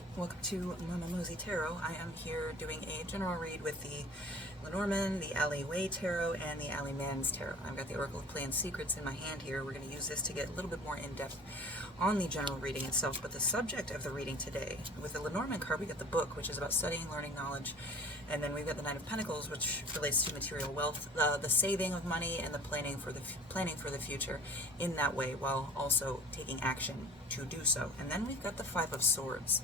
Hi, welcome to Mama Mosey Tarot. I am here doing a general read with the Lenormand, the Ali Wei Tarot, and the Ali Mans Tarot. I've got the Oracle of Play and Secrets in my hand here. We're going to use this to get a little bit more in-depth on the general reading itself. But the subject of the reading today, with the Lenormand card, we got the book, which is about studying, learning, knowledge. And then we've got the Knight of Pentacles, which relates to material wealth, the saving of money, and the planning for the future in that way, while also taking action to do so. And then we've got the Five of Swords.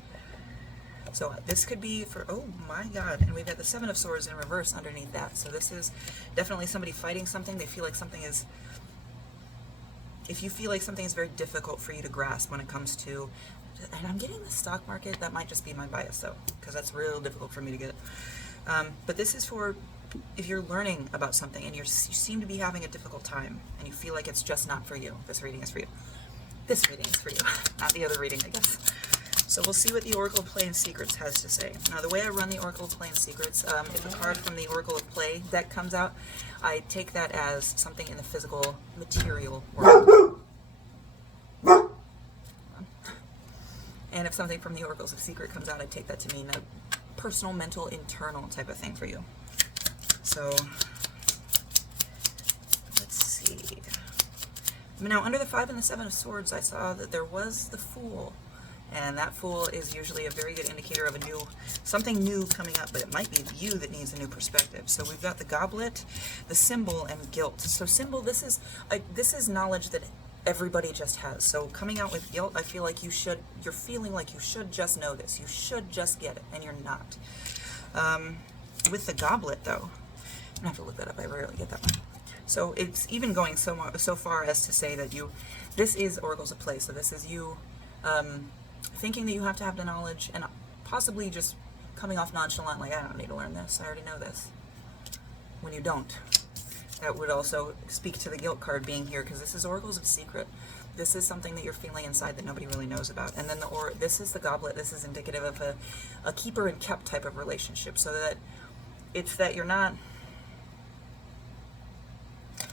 So this could be for, oh my God, and we've got the Seven of Swords in reverse underneath that. So this is definitely somebody fighting something. They feel like something is, if you feel like something is very difficult for you to grasp when it comes to, and I'm getting the stock market, that might just be my bias though, because that's real difficult for me to get. But this is for if you're learning about something and you seem to be having a difficult time and you feel like it's just not for you. This reading is for you. This reading is for you, not the other reading, I guess. So we'll see what the Oracle of Play and Secrets has to say. Now, the way I run the Oracle of Play and Secrets, if a card from the Oracle of Play deck comes out, I take that as something in the physical, material world. And if something from the Oracles of Secret comes out, I take that to mean a personal, mental, internal type of thing for you. So, let's see. Now, under the Five and the Seven of Swords, I saw that there was the Fool. And that Fool is usually a very good indicator of something new coming up, but it might be you that needs a new perspective. So we've got the Goblet, the Symbol, and Guilt. So Symbol, this is knowledge that everybody just has. So coming out with Guilt, I feel like you're feeling like you should just know this. You should just get it, and you're not. With the Goblet, though, I'm gonna have to look that up. I rarely get that one. So it's even going so far as to say that this is Oracles of Play. So this is you thinking that you have to have the knowledge and possibly just coming off nonchalant, like, I don't need to learn this, I already know this, when you don't. That would also speak to the Guilt card being here, because this is Oracles of Secret. This is something that you're feeling inside that nobody really knows about. And then this is the Goblet. This is indicative of a keeper and kept type of relationship, so that it's that you're not,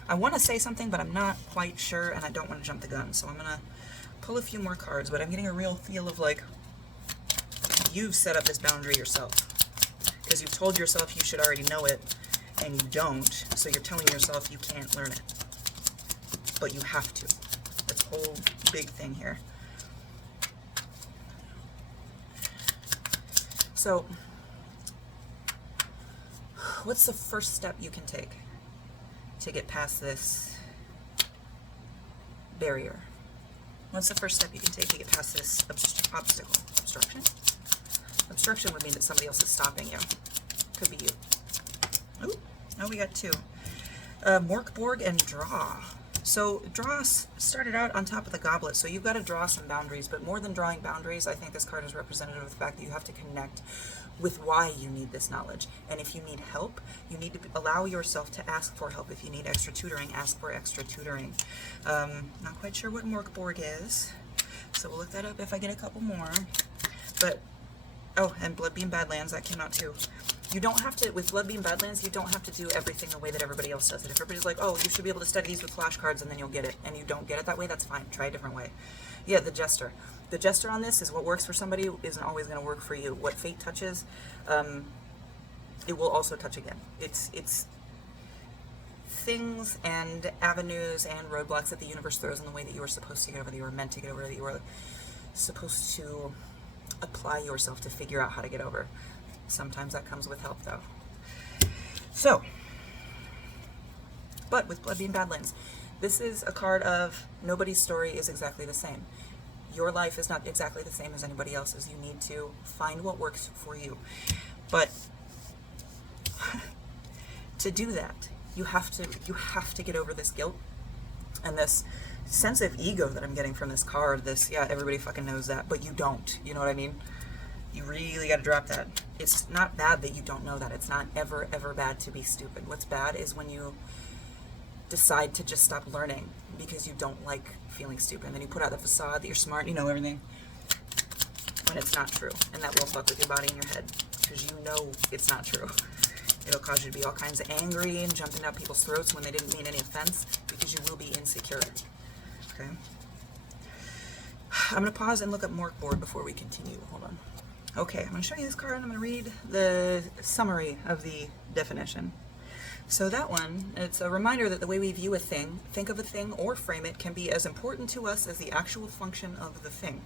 I want to say something, but I'm not quite sure, and I don't want to jump the gun, so I'm going to pull a few more cards, but I'm getting a real feel of like you've set up this boundary yourself, because you've told yourself you should already know it and you don't, so you're telling yourself you can't learn it, but you have to. That's a whole big thing here. So what's the first step you can take to get past this barrier? What's the first step you can take to get past this obstacle? Obstruction? Obstruction would mean that somebody else is stopping you. Could be you. Ooh, now we got two. Morkborg and Draw. So Draw started out on top of the Goblet, so you've got to draw some boundaries, but more than drawing boundaries, I think this card is representative of the fact that you have to connect with why you need this knowledge. And if you need help, you need to allow yourself to ask for help. If you need extra tutoring, ask for extra tutoring. Not quite sure what Morkborg is, so we'll look that up if I get a couple more. But, oh, and Bloodbeam Badlands, that came out too. You don't have to, with Bloodbeam Badlands, you don't have to do everything the way that everybody else does it. If everybody's like, oh, you should be able to study these with flashcards and then you'll get it, and you don't get it that way, that's fine. Try a different way. Yeah, the Jester. The Jester on this is what works for somebody isn't always going to work for you. What fate touches, it will also touch again. It's things and avenues and roadblocks that the universe throws in the way that you were supposed to get over, that you were meant to get over, that you were supposed to apply yourself to figure out how to get over. Sometimes that comes with help, though. So, but with Bloodbeam Badlands, this is a card of nobody's story is exactly the same. Your life is not exactly the same as anybody else's. You need to find what works for you. But to do that, you have to get over this guilt and this sense of ego that I'm getting from this card. This, yeah, everybody fucking knows that, but you don't. You know what I mean? You really got to drop that. It's not bad that you don't know that. It's not ever, ever bad to be stupid. What's bad is when you decide to just stop learning because you don't like feeling stupid. And then you put out the facade that you're smart, you know everything, when it's not true. And that will fuck with your body and your head, because you know it's not true. It'll cause you to be all kinds of angry and jumping down people's throats when they didn't mean any offense, because you will be insecure. Okay? I'm going to pause and look up Morkborg before we continue. Hold on. Okay, I'm going to show you this card and I'm going to read the summary of the definition. So that one, it's a reminder that the way we view a thing, think of a thing, or frame it can be as important to us as the actual function of the thing.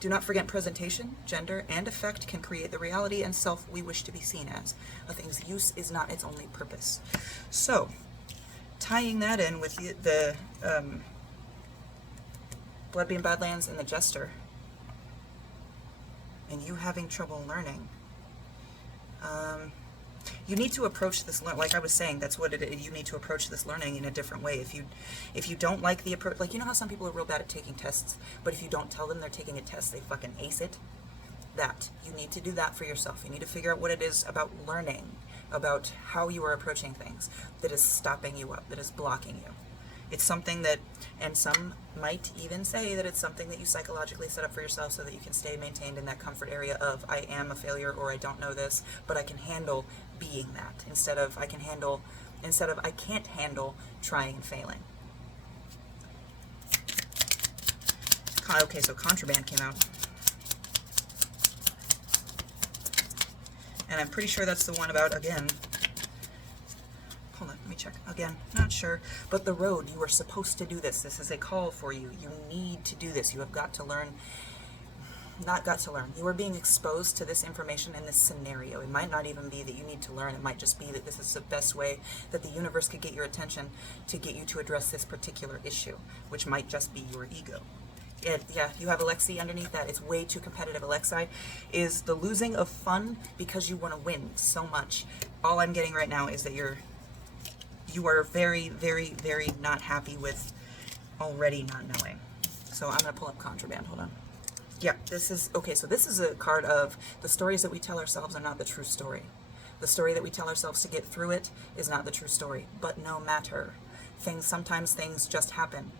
Do not forget presentation, gender, and effect can create the reality and self we wish to be seen as. A thing's use is not its only purpose. So, tying that in with the Bloodbeam Badlands and the Jester, and you having trouble learning, you need to approach this, like I was saying, that's what it is. You need to approach this learning in a different way. If you don't like the approach, like, you know how some people are real bad at taking tests, but if you don't tell them they're taking a test, they fucking ace it? That. You need to do that for yourself. You need to figure out what it is about learning, about how you are approaching things, that is stopping you up, that is blocking you. It's something that, and some might even say that it's something that you psychologically set up for yourself so that you can stay maintained in that comfort area of, I am a failure, or I don't know this, but I can handle being that, instead of I can't handle trying and failing. Okay, so Contraband came out. And I'm pretty sure that's the one about, again, hold on, let me check. Again, not sure. But the road, you are supposed to do this. This is a call for you. You need to do this. You have got to learn. Not got to learn. You are being exposed to this information in this scenario. It might not even be that you need to learn. It might just be that this is the best way that the universe could get your attention to get you to address this particular issue, which might just be your ego. Yeah, you have Alexei underneath that. It's way too competitive. Alexei is the losing of fun because you want to win so much. All I'm getting right now is that you are very, very, very not happy with already not knowing. So I'm going to pull up Contraband. Hold on. Yeah, this is, okay, so this is a card of the stories that we tell ourselves are not the true story. The story that we tell ourselves to get through it is not the true story. But no matter. Sometimes things just happen.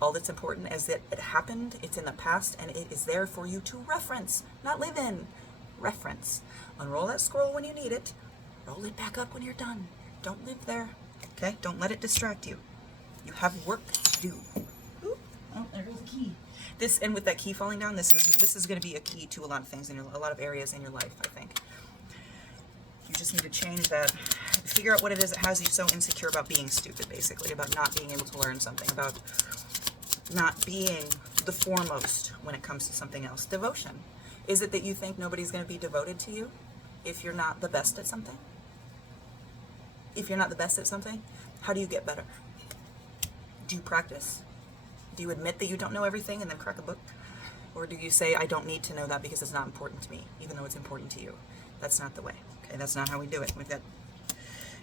All that's important is that it happened, it's in the past, and it is there for you to reference, not live in. Reference. Unroll that scroll when you need it. Roll it back up when you're done. Don't live there. Okay? Don't let it distract you. You have work to do. Ooh. Oh, there goes the key. This, and with that key falling down, this is going to be a key to a lot of things a lot of areas in your life, I think. You just need to change that. Figure out what it is that has you so insecure about being stupid, basically, about not being able to learn something, about not being the foremost when it comes to something else. Devotion. Is it that you think nobody's going to be devoted to you if you're not the best at something? If you're not the best at something, how do you get better? Do you practice? Do you admit that you don't know everything and then crack a book? Or do you say, I don't need to know that because it's not important to me, even though it's important to you? That's not the way. Okay, that's not how we do it. We've got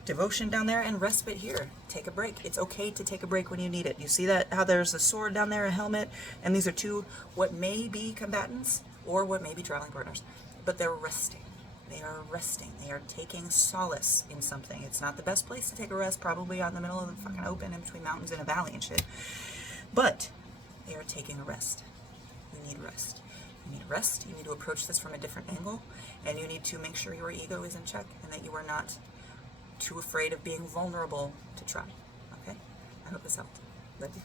devotion down there and respite here. Take a break. It's okay to take a break when you need it. You see that, how there's a sword down there, a helmet, and these are two what may be combatants or what may be traveling partners, but they're resting. They are resting. They are taking solace in something. It's not the best place to take a rest, probably out in the middle of the fucking open in between mountains and a valley and shit. But they are taking a rest. You need rest. You need rest. You need to approach this from a different angle, and you need to make sure your ego is in check and that you are not too afraid of being vulnerable to try. Okay? I hope this helped. Love you.